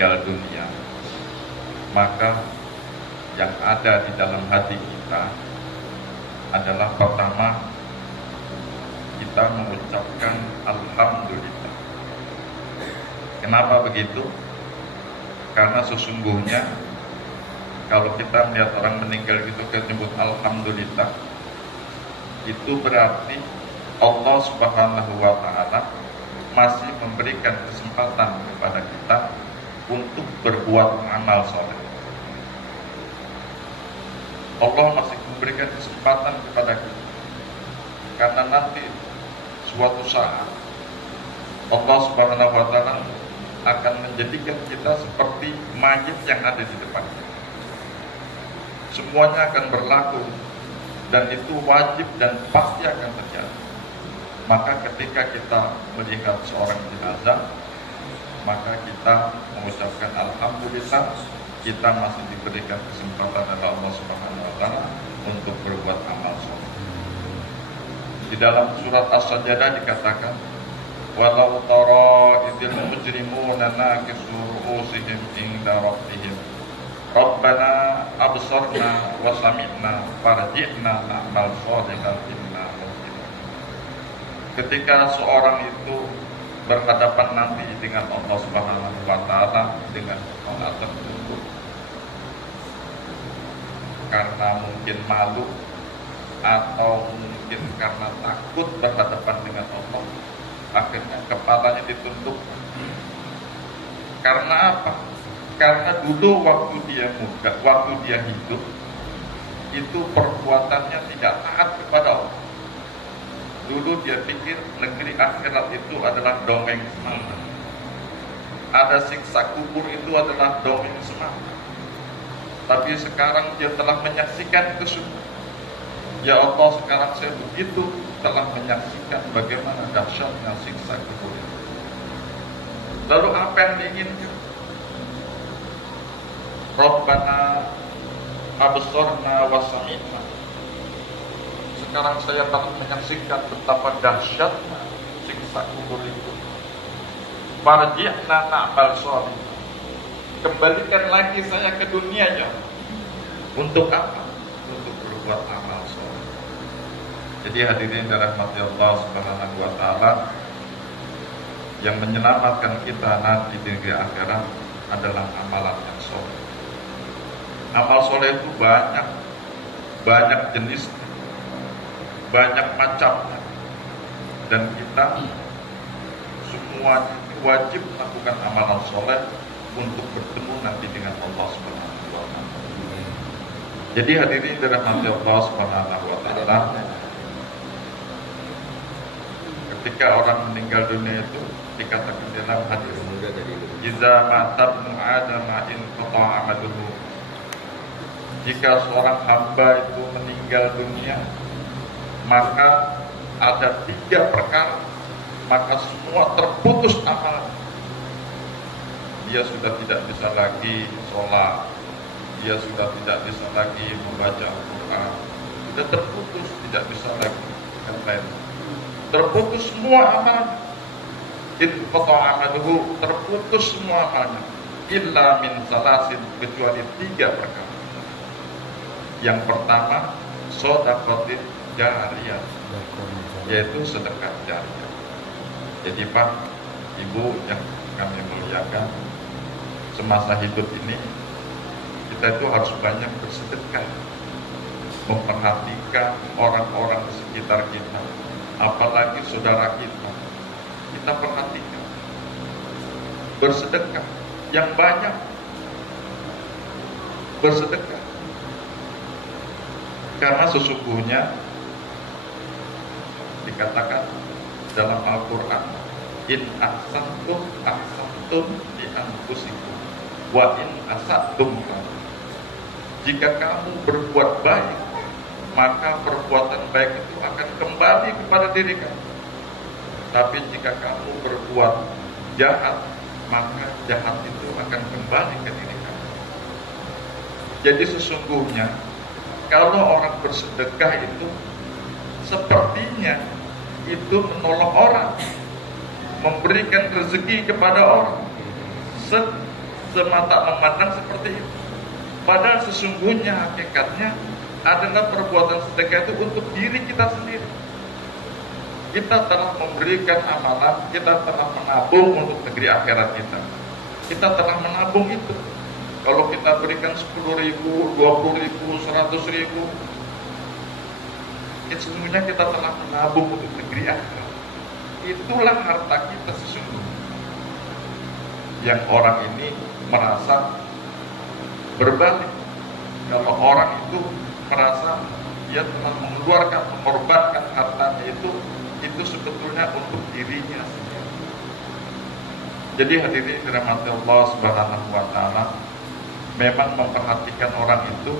meninggal dunia, maka yang ada di dalam hati kita adalah pertama, kita mengucapkan alhamdulillah. Kenapa begitu? Karena sesungguhnya kalau kita melihat orang meninggal itu kita nyebut alhamdulillah, itu berarti Allah Subhanahu wa Ta'ala masih memberikan kesempatan kepada kita untuk berbuat amal soleh. Allah masih memberikan kesempatan kepada kita, karena nanti suatu saat Allah Subhanahu wa Ta'ala akan menjadikan kita seperti mayit yang ada di depan kita. Semuanya akan berlaku, dan itu wajib dan pasti akan terjadi. Maka ketika kita melihat seorang jenazah, maka kita mengucapkan alhamdulillah, kita masih diberikan kesempatan oleh Allah Subhanahu wa Ta'ala untuk berbuat amal soleh. Di dalam surat As-Sajdah dikatakan, walau tara idzil mujrimuna nakisu ru'usihim inda rabbihim Rabbana absarna wa sami'na farji'na na'mal sholihan inna muslimun. Ketika seorang itu berhadapan nanti dengan Allah Subhanahu wa Ta'ala dengan kepala tertunduk, karena mungkin malu atau mungkin karena takut berhadapan dengan Allah, akhirnya kepalanya ditunduk. Karena apa? Karena dulu waktu dia muda, waktu dia hidup, itu perbuatannya tidak taat kepada Allah. Dulu dia pikir negeri akhirat itu adalah dongeng semata. Ada siksa kubur itu adalah dongeng semata. Tapi sekarang dia telah menyaksikan kesungguhan. Ya Allah, sekarang saya begitu telah menyaksikan bagaimana dahsyatnya siksa kubur itu. Lalu apa yang diinginkan? Rabbana absarna wa sami'na. Sekarang saya telah menyaksikan betapa dahsyatnya siksa kubur itu. Farji'na na'mal sholih. Kembalikan lagi saya ke dunianya. Untuk apa? Untuk berbuat amal soleh. Jadi hadirin dirahmati Allah Subhanahu wa Ta'ala, yang menyelamatkan kita nanti di negeri akhirat adalah amalan yang soleh. Amal soleh itu banyak jenis, banyak macamnya, dan kita semua wajib melakukan amalan soleh untuk bertemu nanti dengan Allah Subhanahu wa Ta'ala. Jadi hadirin dirahmati Allah Subhanahu wa Ta'ala, ketika orang meninggal dunia itu dikatakan dalam hadis, "Idza matat mu'adama in qata'a amaluhu." Jika seorang hamba itu meninggal dunia, maka ada 3 perkara, maka semua terputus amal. Dia sudah tidak bisa lagi sholat, dia sudah tidak bisa lagi membaca Al-Quran, sudah terputus, tidak bisa lagi yang lain. Terputus semua amal. In qata'a amaluhu, terputus semua amalnya. Illa min salasin, kecuali 3 perkara. Yang pertama, shadaqatin jariyah, yaitu sedekah jariyah. Jadi Pak, Ibu yang kami muliakan, semasa hidup ini kita itu harus banyak bersedekah, memperhatikan orang-orang di sekitar kita, apalagi saudara kita. Kita perhatikan, bersedekah yang banyak, bersedekah. Karena sesungguhnya dikatakan dalam Al-Quran, in ahsantum ahsantum li anfusikum wa in asatum. Jika kamu berbuat baik, maka perbuatan baik itu akan kembali kepada diri kamu. Tapi jika kamu berbuat jahat, maka jahat itu akan kembali ke diri kamu. Jadi sesungguhnya kalau orang bersedekah itu sepertinya itu menolong orang, memberikan rezeki kepada orang. semata memandang seperti itu. Padahal sesungguhnya hakikatnya adalah perbuatan sedekah itu untuk diri kita sendiri. Kita telah memberikan amalan, kita telah menabung untuk negeri akhirat kita. Kita telah menabung itu. Kalau kita berikan 10.000, 20.000, 100.000, sesungguhnya kita telah menabung untuk negeri akhirat. Itulah harta kita sesungguhnya. Yang orang ini merasa berbalik. Kalau orang itu merasa dia telah mengeluarkan, mengorbankan hartanya itu sebetulnya untuk dirinya sendiri. Jadi hadirin dirahmati Allah Subhanahu wa taala, memang memperhatikan orang itu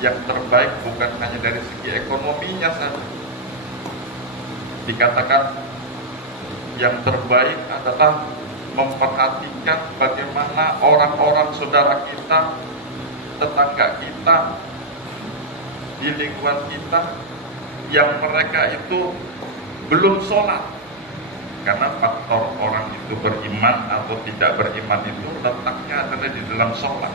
yang terbaik bukan hanya dari segi ekonominya saja. Dikatakan yang terbaik adalah memperhatikan bagaimana orang-orang saudara kita, tetangga kita, di lingkungan kita yang mereka itu belum sholat. Karena faktor orang itu beriman atau tidak beriman itu letaknya adalah di dalam sholat.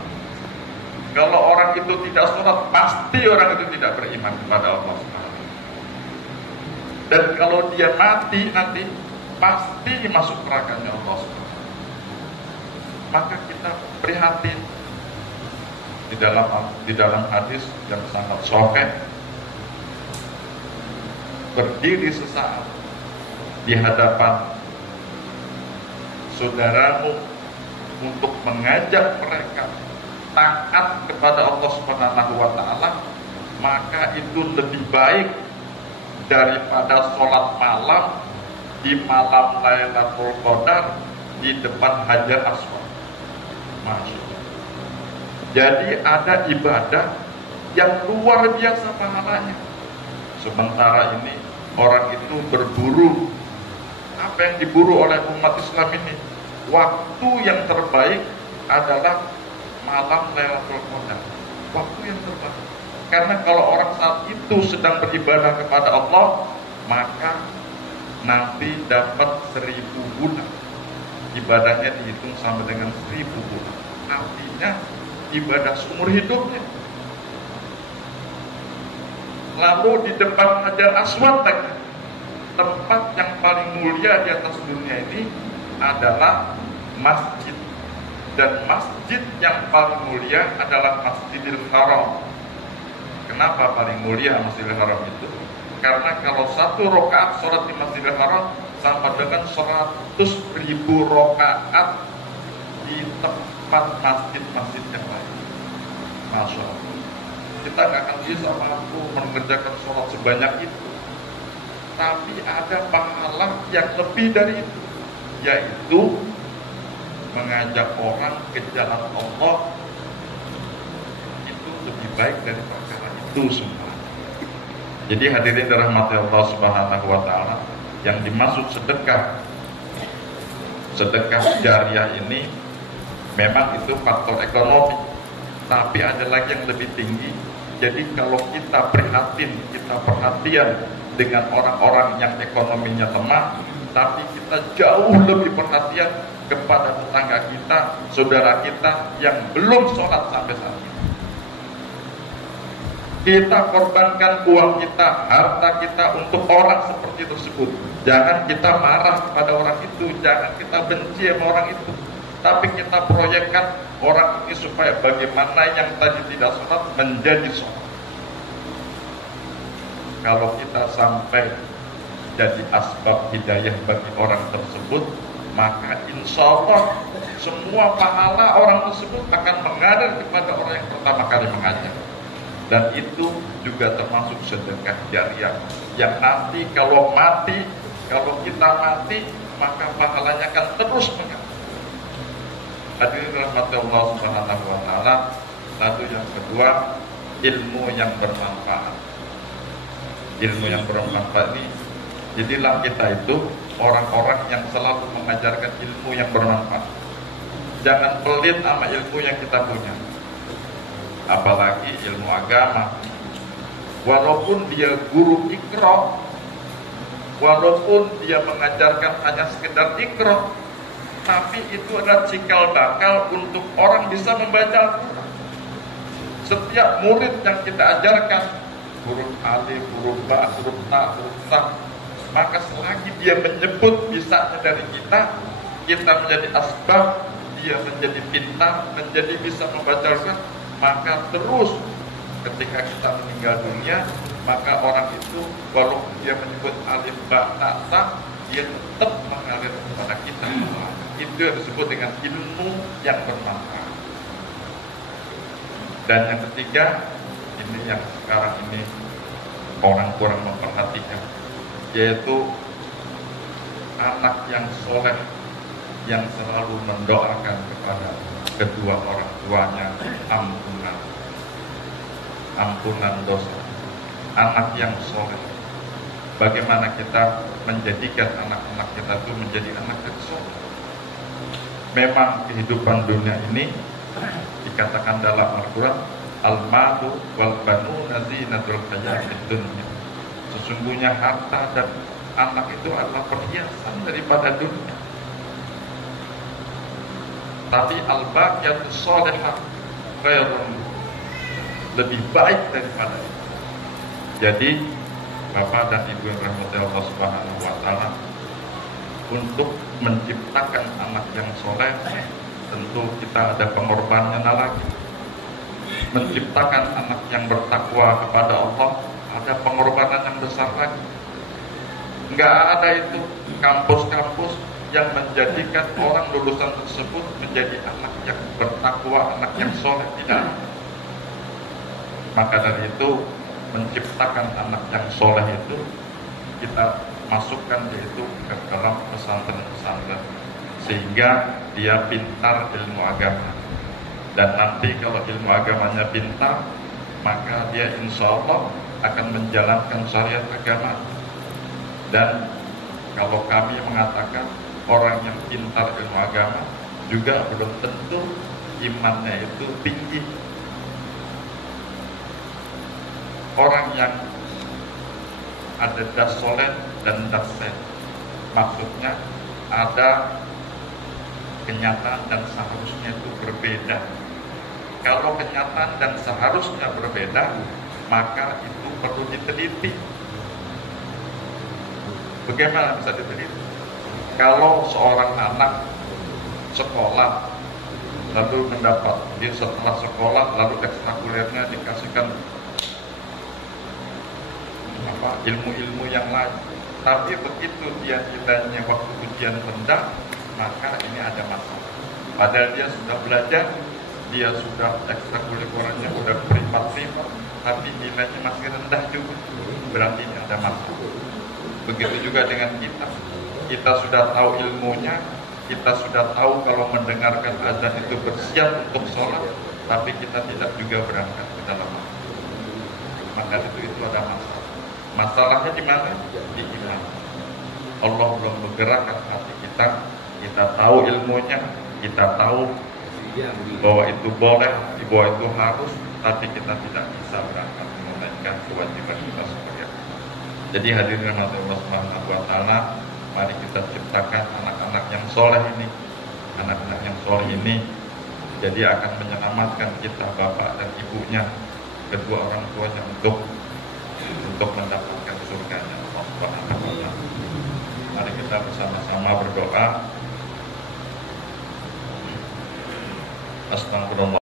Kalau orang itu tidak sholat, pasti orang itu tidak beriman kepada Allah SWT. Dan kalau dia mati nanti, pasti masuk nerakanya Allah SWT. Maka kita prihatin. Di dalam hadis yang sangat sahih, berdiri sesaat di hadapan saudaramu untuk mengajak mereka taat kepada Allah Subhanahu wa taala, maka itu lebih baik daripada sholat malam di malam Lailatul Qadar di depan Hajar Aswad. Masya Allah. Jadi ada ibadah yang luar biasa pahalanya. Sementara ini orang itu berburu. Apa yang diburu oleh umat Islam ini? Waktu yang terbaik adalah malam Lailatul Qadar. Waktu yang terbaik. Karena kalau orang saat itu sedang beribadah kepada Allah, maka nanti dapat 1000 bulan. Ibadahnya dihitung sama dengan 1000 bulan. Artinya ibadah seumur hidupnya. Lalu di depan Hajar Aswad lagi, tempat yang paling mulia di atas dunia ini adalah masjid. Dan masjid yang paling mulia adalah Masjidil Haram. Kenapa paling mulia Masjidil Haram itu? Karena kalau 1 rakaat sholat di Masjidil Haram sama dengan 100.000 rakaat di tempat masjid-masjid yang lain. Masya Allah. Kita nggak akan bisa mampu mengerjakan sholat sebanyak itu. Tapi ada pahala yang lebih dari itu, yaitu mengajak orang ke jalan Allah. Itu lebih baik dari perkara itu semua. Jadi hadirin dirahmati Allah Subhanahu wa taala, yang dimaksud sedekah jariah ini memang itu faktor ekonomi, tapi ada lagi yang lebih tinggi. Jadi kalau kita prihatin, kita perhatian dengan orang-orang yang ekonominya lemah, tapi kita jauh lebih perhatian kepada tetangga kita, saudara kita yang belum sholat sampai saat ini. Kita korbankan uang kita, harta kita untuk orang seperti tersebut. Jangan kita marah kepada orang itu, jangan kita benci sama orang itu, tapi kita proyekkan orang ini supaya bagaimana yang tadi tidak sholat menjadi sholat. Kalau kita sampai jadi asbab hidayah bagi orang tersebut, maka insya Allah semua pahala orang tersebut akan mengalir kepada orang yang pertama kali mengajar. Dan itu juga termasuk sedekah jariah yang nanti kalau kita mati, maka pahalanya akan terus mengalir. Hadirin rahmati Allah Subhanahu wa taala. Lalu yang kedua, ilmu yang bermanfaat. Ilmu yang bermanfaat ini, jadilah kita itu orang-orang yang selalu mengajarkan ilmu yang bermanfaat. Jangan pelit sama ilmu yang kita punya, apalagi ilmu agama. Walaupun dia guru ikra, walaupun dia mengajarkan hanya sekedar ikra, tapi itu adalah cikal bakal untuk orang bisa membaca Al-Quran. Setiap murid yang kita ajarkan huruf alif, huruf ba, huruf ta, huruf sa, maka selagi dia menyebut bisanya dari kita menjadi asbab, dia menjadi pintar, menjadi bisa membaca Al-Quran, maka terus ketika kita meninggal dunia, maka orang itu walaupun dia menyebut alif, ba, ta, sa, dia tetap mengalir kepada kita. Itu yang disebut dengan ilmu yang bermanfaat. Dan yang ketiga, ini yang sekarang ini orang kurang memperhatikan, yaitu anak yang soleh yang selalu mendoakan kepada kedua orang tuanya ampunan dosa. Anak yang soleh, bagaimana kita menjadikan anak-anak kita itu menjadi anak yang soleh? Memang kehidupan dunia ini dikatakan dalam Al-Quran, al-malu wal banuna zinatul hayatid dunya. Sesungguhnya harta dan anak itu adalah perhiasan daripada dunia. Tapi al-baqiyatus sholihah khairun, lebih baik daripada itu. Jadi Bapak dan Ibu yang dirahmati Allah Subhanahu wa taala, untuk menciptakan anak yang soleh tentu kita ada pengorbanannya lagi. Menciptakan anak yang bertakwa kepada Allah ada pengorbanan yang besar lagi. Enggak ada itu kampus-kampus yang menjadikan orang lulusan tersebut menjadi anak yang bertakwa, anak yang soleh, tidak. Maka dari itu menciptakan anak yang soleh itu kita masukkan yaitu ke dalam pesantren-pesantren sehingga dia pintar ilmu agama. Dan nanti kalau ilmu agamanya pintar, maka dia insya Allah akan menjalankan syariat agama. Dan kalau kami mengatakan orang yang pintar ilmu agama juga belum tentu imannya itu tinggi. Orang yang ada das soleh dan das sen, maksudnya ada kenyataan dan seharusnya itu berbeda. Kalau kenyataan dan seharusnya berbeda, maka itu perlu diteliti. Bagaimana bisa diteliti? Kalau seorang anak sekolah lalu mendapat, dia setelah sekolah lalu ekstrakurikulernya dikasihkan ilmu-ilmu yang lain, tapi begitu dia nilainya waktu ujian rendah, maka ini ada masalah. Padahal dia sudah belajar, dia sudah ekstrakurikulernya sudah privat, tapi nilainya masih rendah juga, berarti ini ada masalah. Begitu juga dengan kita. Kita sudah tahu ilmunya, kita sudah tahu kalau mendengarkan azan itu bersiap untuk sholat, tapi kita tidak juga berangkat ke dalam masjid. Maka itu ada masalah. Masalahnya di mana? Di iman. Allah belum menggerakkan hati kita. Kita tahu ilmunya, kita tahu bahwa itu boleh, bahwa itu harus, tapi kita tidak bisa berangkat menunaikan kewajiban kita sebagai. Jadi hadirin Allah Subhanahu wa taala, mari kita ciptakan anak-anak yang soleh ini. Anak-anak yang soleh ini jadi akan menyelamatkan kita, bapak dan ibunya, kedua orang tuanya untuk mendapatkan surganya Allah Subhanahu wa taala. Mari kita bersama-sama berdoa. Astagfirullah.